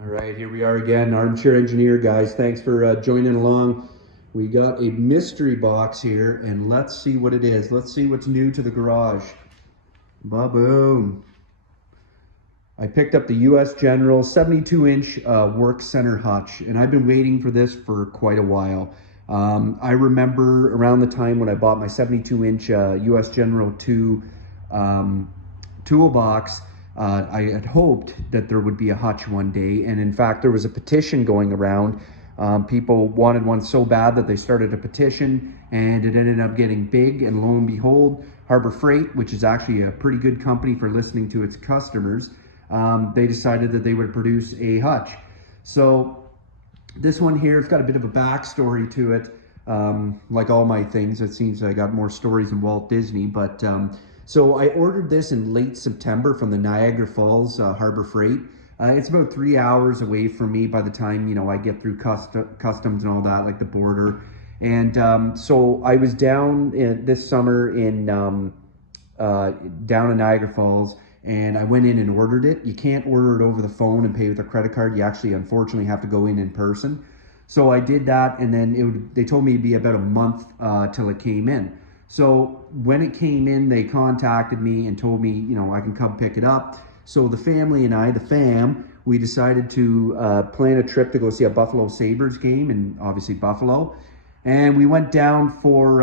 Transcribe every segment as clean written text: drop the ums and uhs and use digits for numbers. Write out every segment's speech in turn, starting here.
All right, here we are again, Armchair Engineer, guys. Thanks for joining along. We got a mystery box here, and let's see what it is. Let's see what's new to the garage. Ba-boom. I picked up the US General 72-inch work center hutch, and I've been waiting for this for quite a while. I remember around the time when I bought my 72-inch US General 2 toolbox, I had hoped that there would be a hutch one day, and in fact there was a petition going around. People wanted one so bad that they started a petition, and it ended up getting big, and lo and behold, Harbor Freight, which is actually a pretty good company for listening to its customers, they decided that they would produce a hutch. So this one here, it's got a bit of a backstory to it. Like all my things, it seems I got more stories than Walt Disney, but so I ordered this in late September from the Niagara Falls Harbor Freight. It's about 3 hours away from me by the time, you know, I get through customs and all that, like the border. And so I was down this summer in down in Niagara Falls, and I went in and ordered it. You can't order it over the phone and pay with a credit card. You actually, unfortunately, have to go in person. So I did that, and then they told me it'd be about a month till it came in. So when it came in, they contacted me and told me, you know, I can come pick it up. So the family and I, the fam, we decided to plan a trip to go see a Buffalo Sabres game, and obviously Buffalo. And we went down for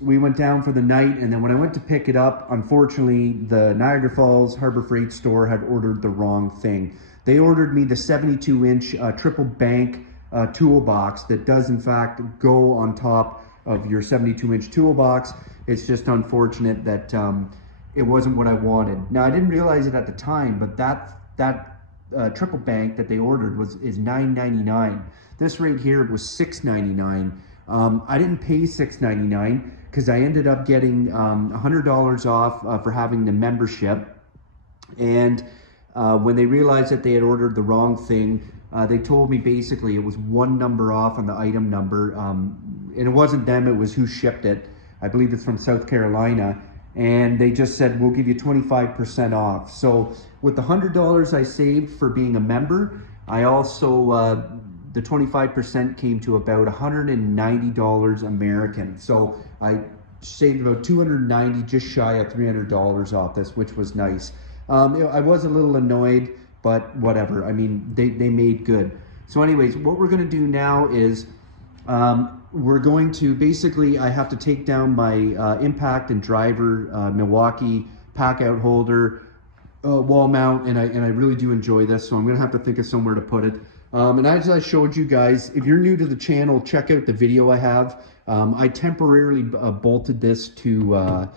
the night, and then when I went to pick it up, unfortunately, the Niagara Falls Harbor Freight store had ordered the wrong thing. They ordered me the 72-inch triple bank toolbox that does in fact go on top of your 72-inch toolbox. It's just unfortunate that it wasn't what I wanted. Now, I didn't realize it at the time, but that triple bank that they ordered is $9.99. This right here was $6.99. I didn't pay $6.99 because I ended up getting $100 off for having the membership. And when they realized that they had ordered the wrong thing, they told me basically it was one number off on the item number. And it wasn't them, it was who shipped it. I believe it's from South Carolina. And they just said, we'll give you 25% off. So with the $100 I saved for being a member, I also, the 25% came to about $190 American. So I saved about $290, just shy of $300 off this, which was nice. I was a little annoyed, but whatever. I mean, they made good. So anyways, what we're gonna do now is, we're going to basically, I have to take down my impact and driver Milwaukee pack out holder wall mount, and I really do enjoy this, so I'm gonna have to think of somewhere to put it. And as I showed you guys, if you're new to the channel, check out the video I have. I temporarily bolted this to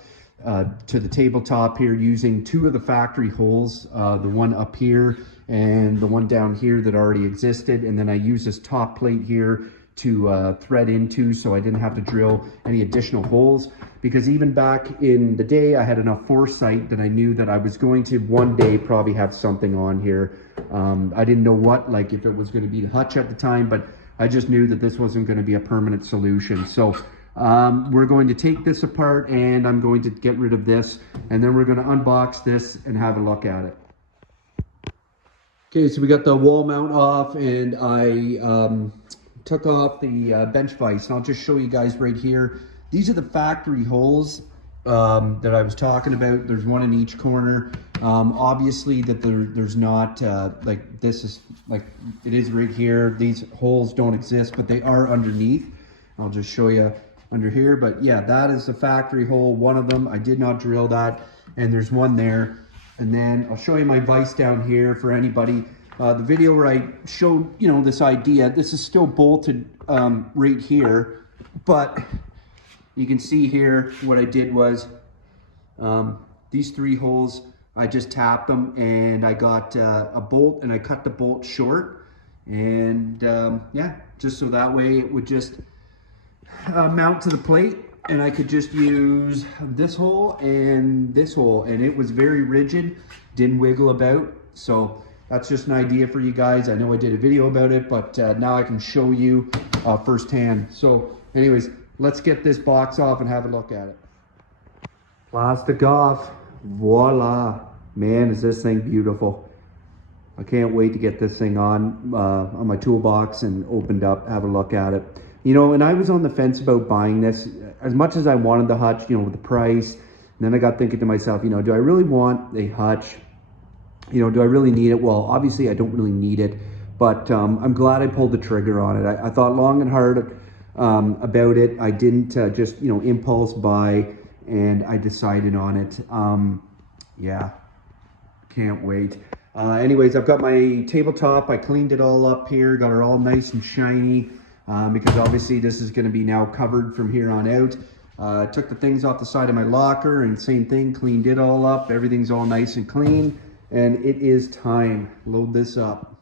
the tabletop here using two of the factory holes, the one up here and the one down here that already existed, and then I use this top plate here to thread into, so I didn't have to drill any additional holes, because even back in the day I had enough foresight that I knew that I was going to one day probably have something on here. I didn't know what, like if it was going to be the hutch at the time, but I just knew that this wasn't going to be a permanent solution. So we're going to take this apart, and I'm going to get rid of this, and then we're going to unbox this and have a look at it. Okay, so we got the wall mount off, and I took off the bench vise, and I'll just show you guys right here. These are the factory holes that I was talking about. There's one in each corner. Obviously that there's not like this is like it is right here. These holes don't exist, but they are underneath. I'll just show you under here, but yeah, that is the factory hole, one of them. I did not drill that, and there's one there. And then I'll show you my vise down here for anybody. The video where I showed, you know, this idea, this is still bolted right here, but you can see here what I did was these three holes, I just tapped them, and I got a bolt, and I cut the bolt short, and yeah, just so that way it would just mount to the plate, and I could just use this hole, and it was very rigid, didn't wiggle about. So that's just an idea for you guys. I know I did a video about it, but now I can show you firsthand. So anyways, let's get this box off and have a look at it. Plastic off, voila. Man, is this thing beautiful. I can't wait to get this thing on my toolbox and opened up, have a look at it. You know, and I was on the fence about buying this as much as I wanted the Hutch, you know, with the price. And then I got thinking to myself, you know, do I really want a Hutch? You know, do I really need it? Well, obviously I don't really need it, but I'm glad I pulled the trigger on it. I thought long and hard about it. I didn't just, you know, impulse buy, and I decided on it. Yeah, can't wait. Anyways, I've got my tabletop. I cleaned it all up here, got it all nice and shiny because obviously this is going to be now covered from here on out. Took the things off the side of my locker and same thing, cleaned it all up. Everything's all nice and clean. And it is time. Load this up.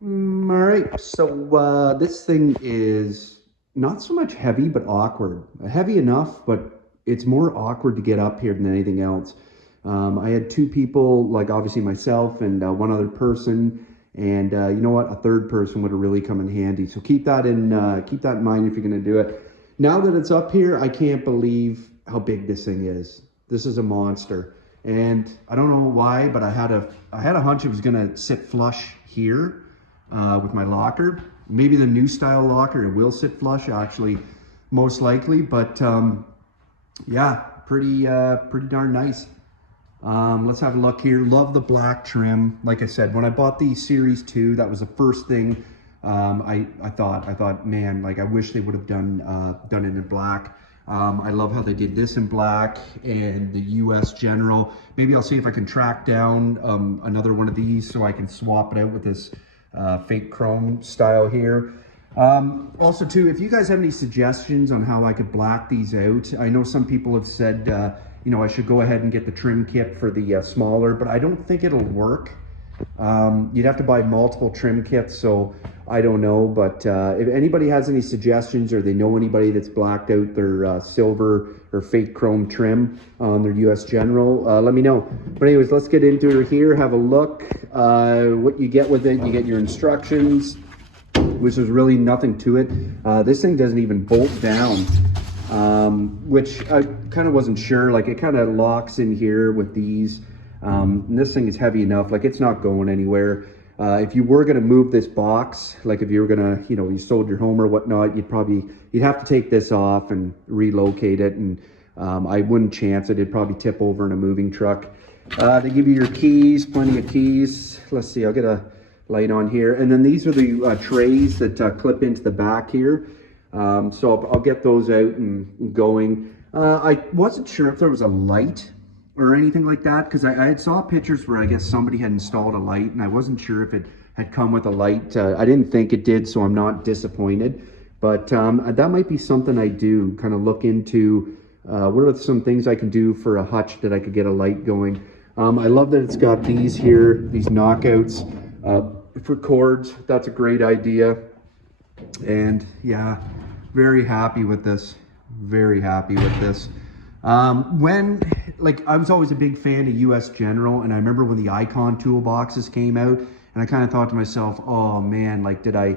All right, so this thing is not so much heavy, but awkward. Heavy enough, but it's more awkward to get up here than anything else. I had two people, like obviously myself and one other person, and you know what? A third person would have really come in handy. So keep that in mind if you're going to do it. Now that it's up here, I can't believe how big this thing is. This is a monster. And I don't know why, but I had a hunch it was gonna sit flush here with my locker. Maybe the new style locker, it will sit flush actually, most likely. But yeah, pretty darn nice. Let's have a look here. Love the black trim. Like I said, when I bought the Series 2, that was the first thing I thought, man, like I wish they would have done it in black. I love how they did this in black and the US General. Maybe I'll see if I can track down another one of these so I can swap it out with this fake chrome style here. Also too, if you guys have any suggestions on how I could black these out, I know some people have said, you know, I should go ahead and get the trim kit for the smaller, but I don't think it'll work. You'd have to buy multiple trim kits, so I don't know, but if anybody has any suggestions or they know anybody that's blacked out their silver or fake chrome trim on their US General, let me know. But anyways, let's get into it here, have a look. What you get with it, you get your instructions, which is really nothing to it. This thing doesn't even bolt down, which I kind of wasn't sure. Like it kind of locks in here with these. And this thing is heavy enough, like it's not going anywhere. If you were going to move this box, like if you were going to, you know, you sold your home or whatnot, you'd have to take this off and relocate it. And I wouldn't chance it. It'd probably tip over in a moving truck. They give you your keys, plenty of keys. Let's see, I'll get a light on here. And then these are the trays that clip into the back here. So I'll get those out and going. I wasn't sure if there was a light or anything like that, because I had saw pictures where I guess somebody had installed a light and I wasn't sure if it had come with a light. I didn't think it did, so I'm not disappointed, but that might be something I do, kind of look into what are some things I can do for a Hutch that I could get a light going. I love that it's got these here, these knockouts for cords. That's a great idea. And yeah, very happy with this, very happy with this. Like I was always a big fan of US General, and I remember when the Icon toolboxes came out, and I kind of thought to myself, oh man, like did I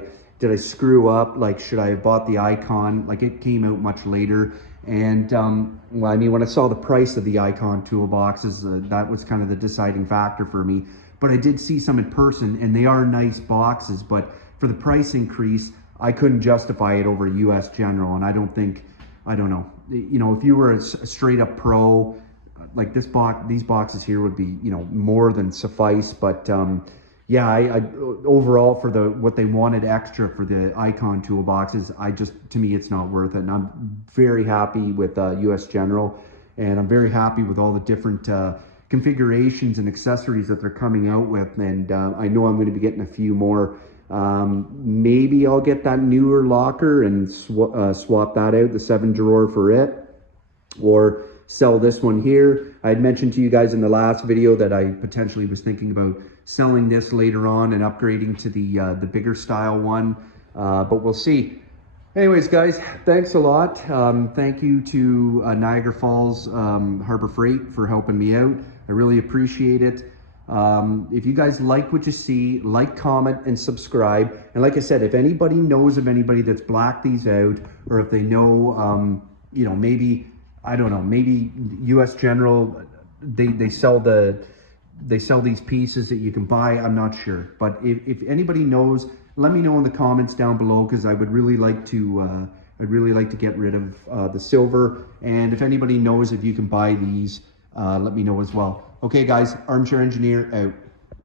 screw up? Like should I have bought the Icon? Like it came out much later, and well, I mean, when I saw the price of the Icon toolboxes, that was kind of the deciding factor for me. But I did see some in person, and they are nice boxes, but for the price increase, I couldn't justify it over US General, and I don't know, you know, if you were a straight up pro, like these boxes here would be, you know, more than suffice. But yeah, I overall for what they wanted extra for the Icon toolboxes, to me, it's not worth it. And I'm very happy with US General, and I'm very happy with all the different configurations and accessories that they're coming out with. And I know I'm going to be getting a few more. Maybe I'll get that newer locker and swap that out, the 7-drawer for it, or sell this one here. I had mentioned to you guys in the last video that I potentially was thinking about selling this later on and upgrading to the bigger style one, but we'll see. Anyways, guys, thanks a lot. Thank you to Niagara Falls Harbor Freight for helping me out. I really appreciate it. If you guys like what you see, like, comment, and subscribe. And like I said, if anybody knows of anybody that's blacked these out, or if they know, you know, maybe, I don't know, maybe US General, they sell the they sell these pieces that you can buy. I'm not sure, but if anybody knows, let me know in the comments down below, because I would really like to I'd really like to get rid of the silver. And if anybody knows if you can buy these, let me know as well. Okay guys, Armchair Engineer out.